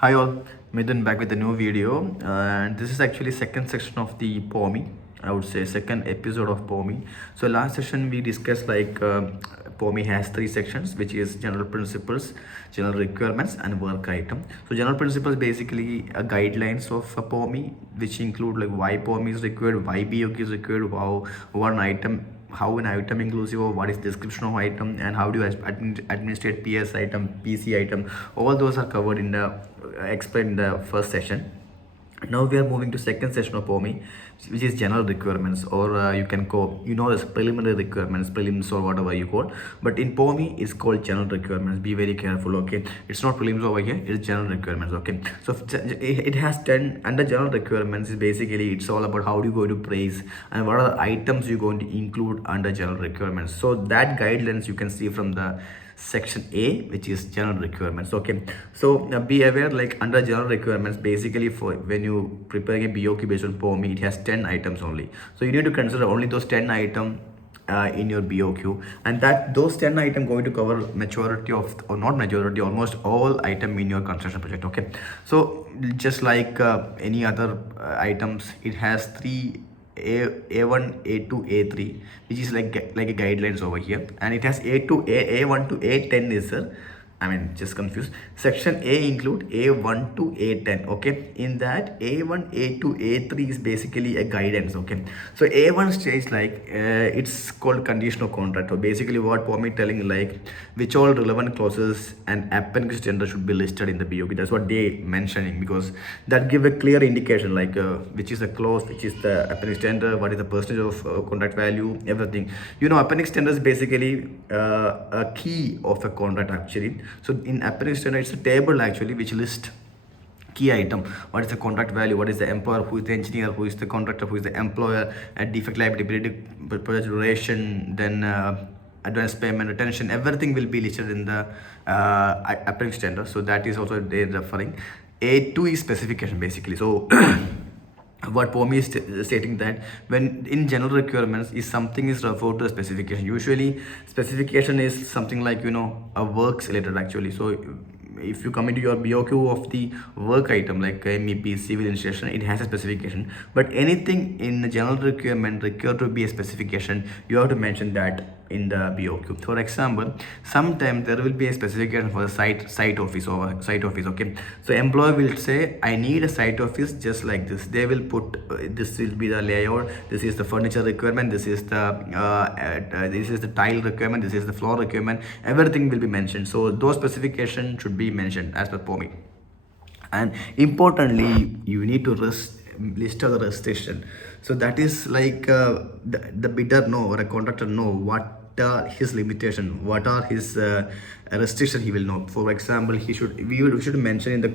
Hi all, Midun back with a new video, and this is actually second section of the POMI. I would say second episode of POMI. So last session we discussed POMI has three sections, which is general principles, general requirements, and work item. So general principles basically guidelines of POMI, which include like why POMI is required, why BOQ is required, how an item inclusive of what is description of item, and how do you administrate PS item, PC item. All those are covered in the explained in the first session. Now we are moving to second session of POMI, which is general requirements, or you can call, as preliminary requirements, prelims or whatever you call. But in POMI, it's called general requirements. Be very careful, okay? It's not prelims over here, it's general requirements, okay? So it has 10, under general requirements, is basically, it's all about how do you go to praise and what are the items you're going to include under general requirements. So that guidelines you can see from the section A, which is general requirements. Okay, so be aware, like under general requirements, basically for when you preparing a BOQ based on POMI, it has 10 items only. So you need to consider only those 10 items in your BOQ, and that those 10 items going to cover majority of, or not majority, almost all item in your construction project. Okay, so just like any other items, it has three A1, A2, A3, which is like a guidelines over here, and it has A2, A1 to A10 is just confused. Section A include A1 to A10. Okay, in that A1, A2, A3 is basically a guidance. Okay, so A1 stage it's called conditional contract. So basically what POMI telling, like which all relevant clauses and appendix tender should be listed in the BOQ. That's what they mentioning, because that give a clear indication, like which is the clause, which is the appendix tender, what is the percentage of contract value, everything. Appendix tender is basically a key of a contract actually. So in appendix tender, it's a table actually which lists key item, what is the contract value, what is the employer, who is the engineer, who is the contractor, who is the employer, and defect liability, project duration, then advance payment, retention, everything will be listed in the appendix tender. So that is also they referring. A2 is specification basically. So what POMI is stating that when in general requirements is something is referred to a specification. Usually specification is something like a works related actually. So if you come into your BOQ of the work item like MEP, civil installation, it has a specification. But anything in the general requirement required to be a specification, you have to mention that in the BOQ. For example, sometimes there will be a specification for the site office or site office. Okay, so employer will say, I need a site office just like this. They will put this will be the layout, this is the furniture requirement, this is the tile requirement, this is the floor requirement, everything will be mentioned. So those specifications should be mentioned as per POMI. And importantly, you need to list of the restriction. So that is like the bidder know, or a contractor know what are his limitation, what are his restriction he will know. For example, we should mention in the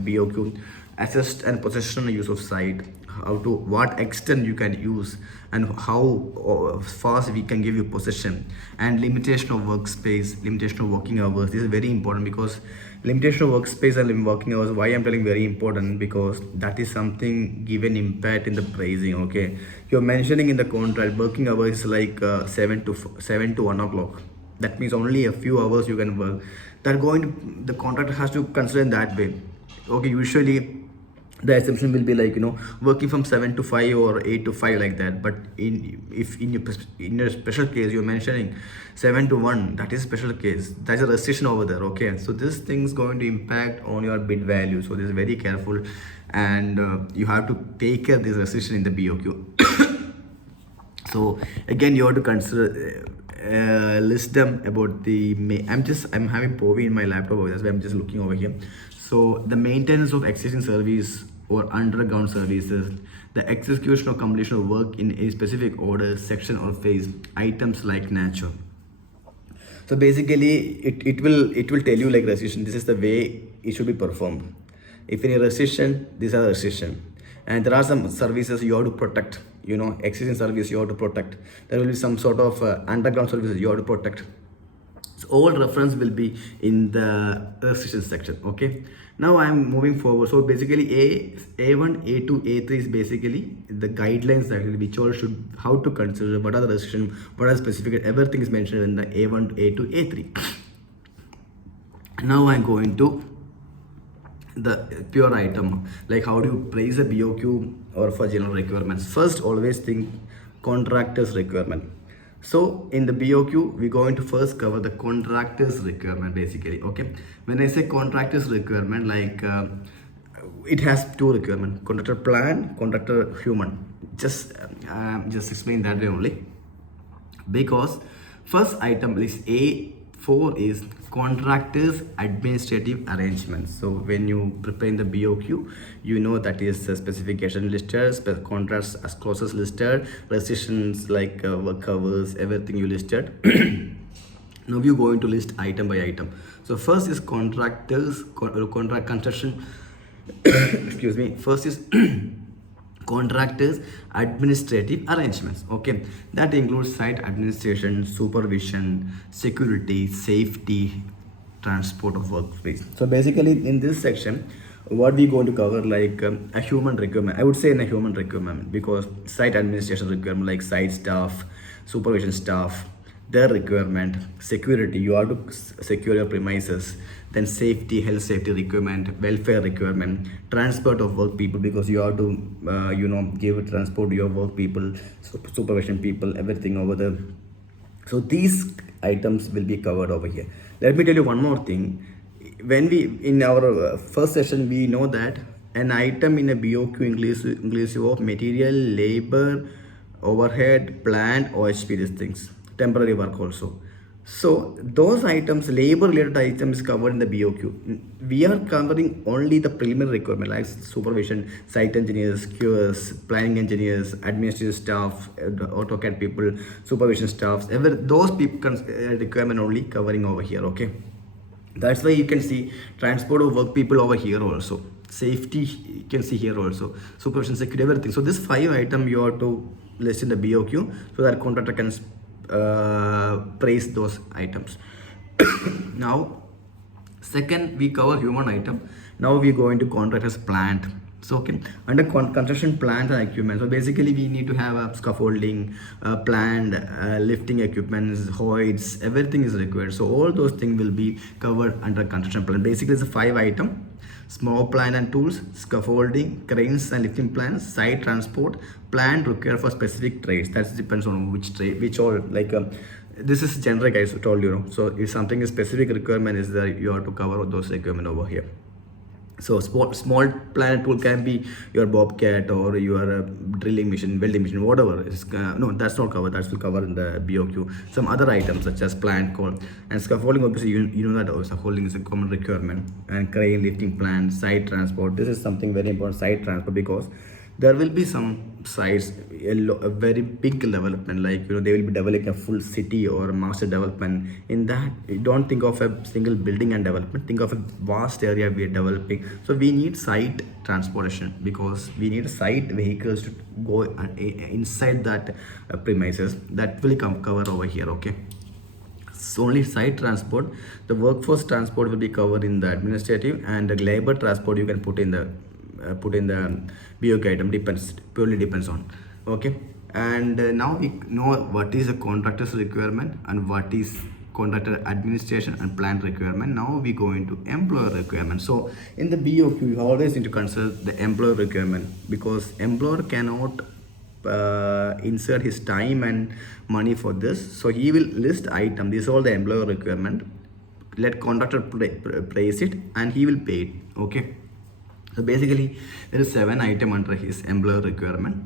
BOQ assessed and possession use of site, how to what extent you can use, and how fast we can give you possession, and limitation of workspace, limitation of working hours. This is very important, because limitation of workspace and working hours, why I'm telling very important, because that is something given impact in the pricing. Okay, you're mentioning in the contract working hours like 7 to 1 o'clock. That means only a few hours you can work. The contractor has to consider in that way. Okay, usually the assumption will be like working from 7 to 5 or 8 to 5 like that. But in your special case you're mentioning 7 to 1, that is special case, that's a restriction over there. Okay, so this thing is going to impact on your bid value. So this is very careful, and you have to take care of this restriction in the BOQ. So again, you have to consider list them about the I'm having POVI in my laptop, that's why I'm just looking over here. So the maintenance of existing service or underground services, the execution or completion of work in a specific order, section, or phase, items like nature. So basically it will tell you like restriction, this is the way it should be performed. If any restriction, these are restriction. And there are some services you have to protect, existing service you have to protect. There will be some sort of underground services you have to protect. So all reference will be in the restriction section. Okay, now I'm moving forward. So basically A1, A2, A3 is basically the guidelines that which all should, how to consider, what are the restrictions, what are specific, everything is mentioned in the A1, A2, A3. Now I'm going to the pure item, like how do you price a BOQ or for general requirements. First, always think contractors requirement. So in the BOQ, we're going to first cover the contractors requirement basically. Okay, when I say contractors requirement, like it has two requirement: contractor plan, contractor human. Just explain that way only, because first item list A4 is contractors administrative arrangements. So when you prepare the BOQ, you know that is specification listed, contracts as clauses listed, restrictions like work hours, everything you listed. Now you're going to list item by item. So first is contractors contract construction excuse me. First is contractors administrative arrangements. Okay, that includes site administration, supervision, security, safety, transport of workplace. So basically in this section, what we going to cover, like a human requirement, I would say in a human requirement, because site administration requirement like site staff, supervision staff, their requirement, security, you have to secure your premises, then safety, health safety requirement, welfare requirement, transport of work people, because you have to give transport to your work people, supervision people, everything over there. So these items will be covered over here. Let me tell you one more thing. When we in our first session, we know that an item in a BOQ inclusive of material, labor, overhead, plant, OHP, these things, temporary work also. So those items, labor related items covered in the BOQ. We are covering only the preliminary requirement like supervision, site engineers, QS, planning engineers, administrative staff, AutoCAD people, supervision staffs, those people requirement only covering over here. Okay, that's why you can see transport of work people over here also. Safety you can see here also. Supervision, security, everything. So this 5 item you have to list in the BOQ so that contractor can praise those items. Now second, we cover human item. Now we go into contractors plant. So okay, under construction plant and equipment, so basically we need to have a scaffolding, planned lifting equipments, hoists, everything is required. So all those things will be covered under construction plant. Basically it's a 5 item: small plant and tools, scaffolding, cranes and lifting plans, site transport, plant required for specific trades. That depends on which trade, which all, like this is generic, I told you. So if something is specific requirement is there, you have to cover those requirement over here. So small plant tool can be your bobcat or your drilling machine, welding machine, whatever. No, that's not covered. That's will cover in the BOQ. Some other items such as plant call and scaffolding. Obviously, you know that scaffolding is a common requirement. And crane, lifting plant, site transport. This is something very important. Site transport, because there will be some sites, a very big development, like they will be developing a full city or a master development. In that, you don't think of a single building and development, think of a vast area we are developing. So we need site transportation, because we need site vehicles to go inside that premises. That will come cover over here. Okay, so only site transport. The workforce transport will be covered in the administrative, and the labor transport you can put in the BOK item, purely depends on. Okay, and now we know what is a contractor's requirement and what is contractor administration and plant requirement. Now we go into employer requirement. So in the BOQ, you always need to consider the employer requirement, because employer cannot insert his time and money for this. So he will list item. This is all the employer requirement. Let contractor place it and he will pay it. Okay. So basically, there is 7 items under his employer requirement.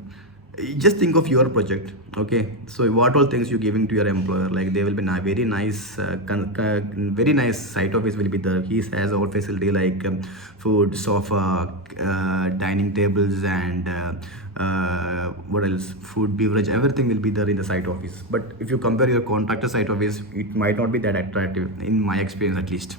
Just think of your project. Okay, so what all things you're giving to your employer, like they will be very nice, very nice site office will be there. He has all facility like food, sofa, dining tables, and what else? Food, beverage, everything will be there in the site office. But if you compare your contractor site office, it might not be that attractive, in my experience at least.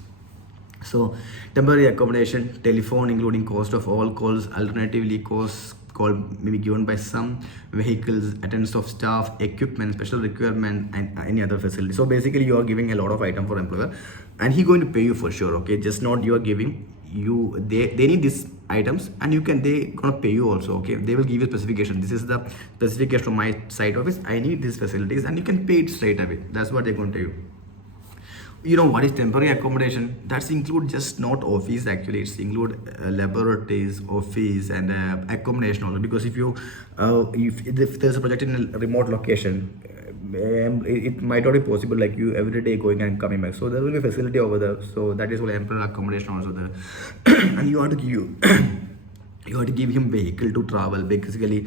So temporary accommodation, telephone including cost of all calls, alternatively costs call may be given by some vehicles, attendance of staff, equipment, special requirement, and any other facility. So basically you are giving a lot of item for employer, and he going to pay you for sure. Okay, just not you are giving, they need these items, and they gonna pay you also. Okay, they will give you specification. This is the specification of my site office, I need these facilities, and you can pay it straight away. That's what they're going to tell you. You know what is temporary accommodation? That's include just not office actually. It's include laboratories, office, and accommodation also. Because if there's a project in a remote location, it might not be possible like you every day going and coming back. So there will be facility over there. So that is why temporary accommodation also there, and you have to give. You have to give him vehicle to travel basically.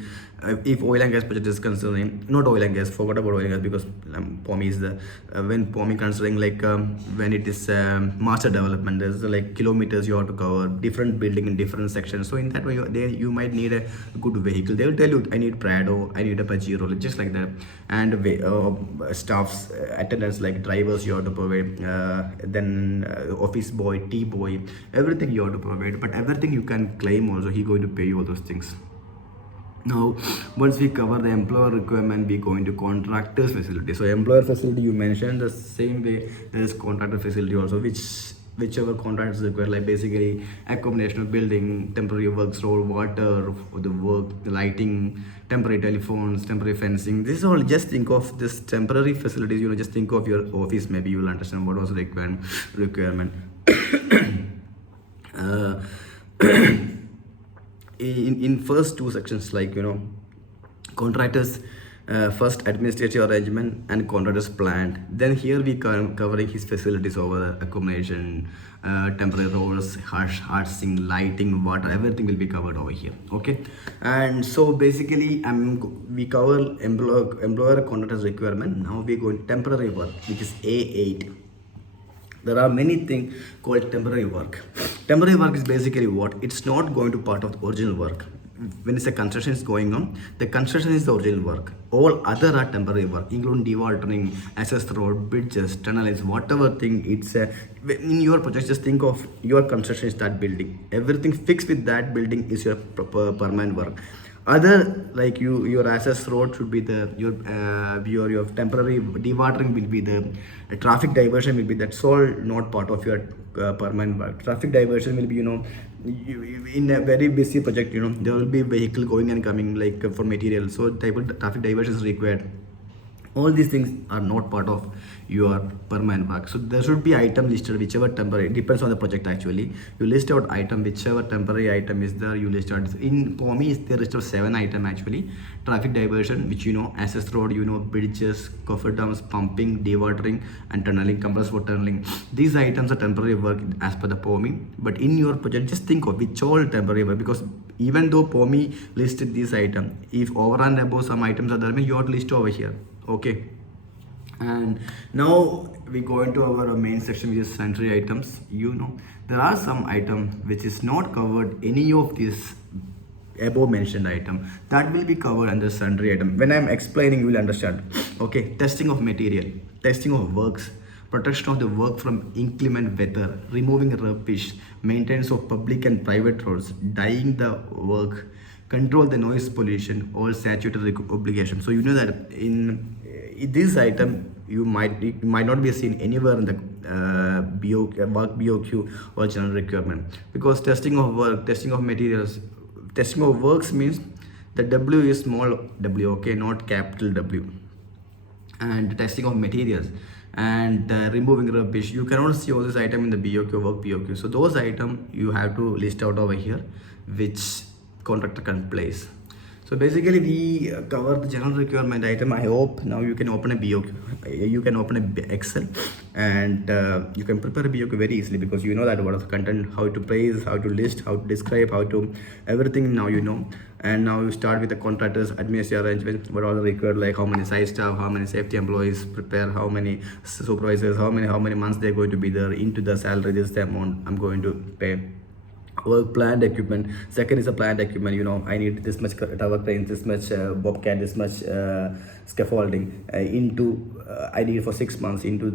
If oil and gas project is considering, not oil and gas, forgot about oil and gas, because POMI is the when POMI considering like when it is master development, there's like kilometers you have to cover, different building in different sections. So in that way you might need a good vehicle. They will tell you I need Prado, I need a Pajero, just like that. And staffs attendants like drivers you have to provide, then office boy, tea boy, everything you have to provide. But everything you can claim also, he going to pay you all those things. Now, once we cover the employer requirement, we go into contractors facility. So employer facility you mentioned the same way there is contractor facility also, whichever contractors require, like basically accommodation of building, temporary works role, water for the work, the lighting, temporary telephones, temporary fencing. This is all, just think of this temporary facilities, just think of your office, maybe you will understand what was requirement. uh, in first two sections, like contractors, first administrative arrangement and contractors planned. Then here we covering his facilities over accommodation, temporary roles, housing, lighting, water, everything will be covered over here. Okay, and so basically we cover employer contractors requirement. Now we go in temporary work, which is A8. There are many things called temporary work. Temporary work is basically what? It's not going to part of the original work. When it's a construction is going on, the construction is the original work. All other are temporary work, including dewatering, access road, bridges, tunnels, whatever thing. It's in your project. Just think of your construction is that building. Everything fixed with that building is your permanent work. Other, like your access road should be your temporary dewatering will be the traffic diversion will be, that's all not part of your permanent work. Traffic diversion will be in a very busy project, there will be vehicle going and coming like for material, so type of traffic diversion is required. All these things are not part of your permanent work. So there should be item listed, whichever temporary, depends on the project actually. You list out item, whichever temporary item is there, you list out. In POMI, there is 7 item actually. Traffic diversion, which access road, bridges, coffer dams, pumping, dewatering, and tunneling, compressed water tunneling. These items are temporary work as per the POMI. But in your project, just think of which all temporary work, because even though POMI listed these items, if over and above some items are there, you have to list over here. Okay, and now we go into our main section, which is sundry items. There are some items which is not covered any of these above mentioned item, that will be covered under sundry item. When I'm explaining, you will understand. Okay, testing of material, testing of works, protection of the work from inclement weather, removing rubbish, maintenance of public and private roads, dyeing the work, control the noise pollution, all statutory obligations. So that in this item it might not be seen anywhere in the work BOQ or general requirement, because testing of work, testing of materials, testing of works means the W is small w, okay, not capital W. And testing of materials and removing rubbish, you cannot see all this item in the BOQ work BOQ. So those items you have to list out over here, which contractor can place. So basically we cover the general requirement item. I hope now you can open a BOQ, you can open a Excel, and you can prepare a BOQ very easily, because that what is the content, how to place, how to list, how to describe, how to everything now And now you start with the contractors, administrative arrangement, what all required, like how many site staff, how many safety employees prepare, how many supervisors, how many months they're going to be there, into the salary, this is the amount I'm going to pay. Work planned equipment. Second is a planned equipment. I need this much tower cranes, this much bobcat, this much scaffolding. I need for 6 months. Into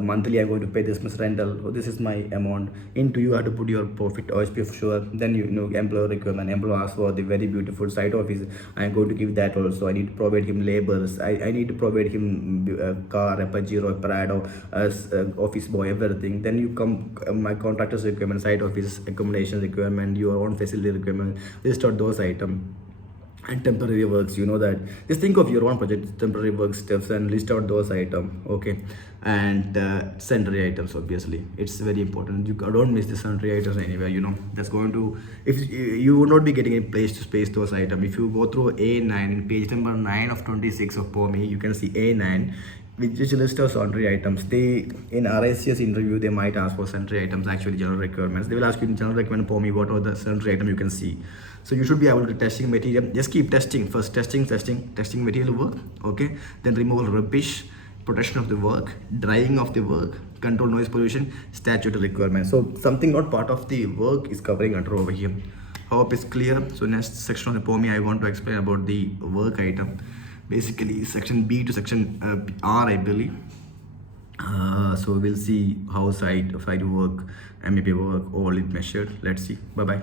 monthly, I'm going to pay this much rental. So this is my amount. Into you have to put your profit OSP for sure. Then employer requirement. Employer asks for the very beautiful site office. I'm going to give that also. I need to provide him labors. I need to provide him a car, a Pajero, a Prado, office boy, everything. Then you come my contractors requirement, site office, accommodation requirement, your own facility requirement, list out those items. and temporary works, you know that. Just think of your own project, temporary work steps, and list out those items. Okay, and sundry items, obviously it's very important. You don't miss the sundry items anywhere, you know. That's going to, if you would not be getting a place to space those items. If you go through A9, page number 9 of 26 of POMI, you can see A9, which list of sundry items. They, in RICS interview, they might ask for sundry items, actually general requirements. They will ask you in general requirement POMI what are the sundry item you can see. So you should be able to testing material. Just keep testing first, testing material work. Okay, then removal rubbish, protection of the work, drying of the work, control noise pollution, statutory requirements. So something not part of the work is covering under over here. Hope it's clear. So next section of the POMI, I want to explain about the work item. Basically section B to section R, I believe. So we'll see how site work, MEP work, all it measured. Let's see. Bye bye.